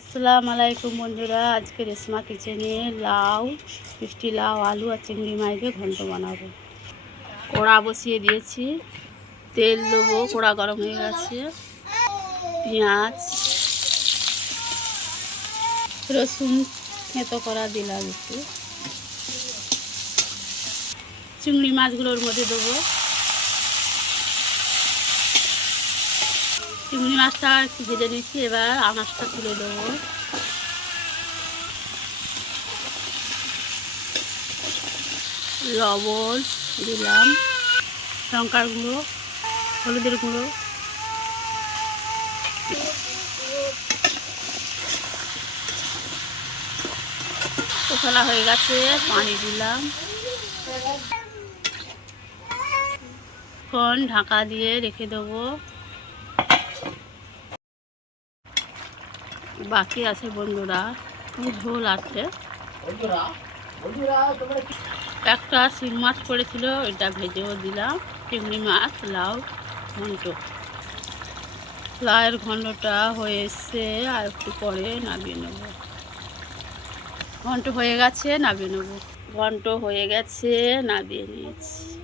আসসালামু আলাইকুম বন্ধুরা, আজকে রেশমা কিচেনে লাউ, মিষ্টি লাউ, আলু আর চিংড়ি মাছ দিয়ে ঘন্ট বানাবো। কড়া বসিয়ে দিয়েছি, তেল দেবো, কড়া গরম হয়ে গেছে। পেঁয়াজ, রসুন থেঁতো করা দিলাম একটু। চিংড়ি মাছগুলোর মধ্যে দেবো। চিংড়ি মাছটা একটু ভেজে নিচ্ছি, এবার আনাজটা তুলে দেবো। লবণ দিলাম, লঙ্কার গুঁড়ো, হলুদের গুঁড়ো, মশলা হয়ে গেছে, পানি দিলাম। এখন ঢাকা দিয়ে রেখে দেবো। বাকি আছে বন্ধুরা, ঝোল আছে। একটা শিং মাছ পড়েছিল, এটা ভেজেও দিলাম। চিংড়ি মাছ, লাউ ঘন্ট। লাউয়ের ঘন্টটা হয়ে এসছে, আর একটু পরে নামিয়ে নেব। ঘন্ট হয়ে গেছে, নামিয়ে নেব। ঘন্ট হয়ে গেছে, নামিয়ে নিয়েছি।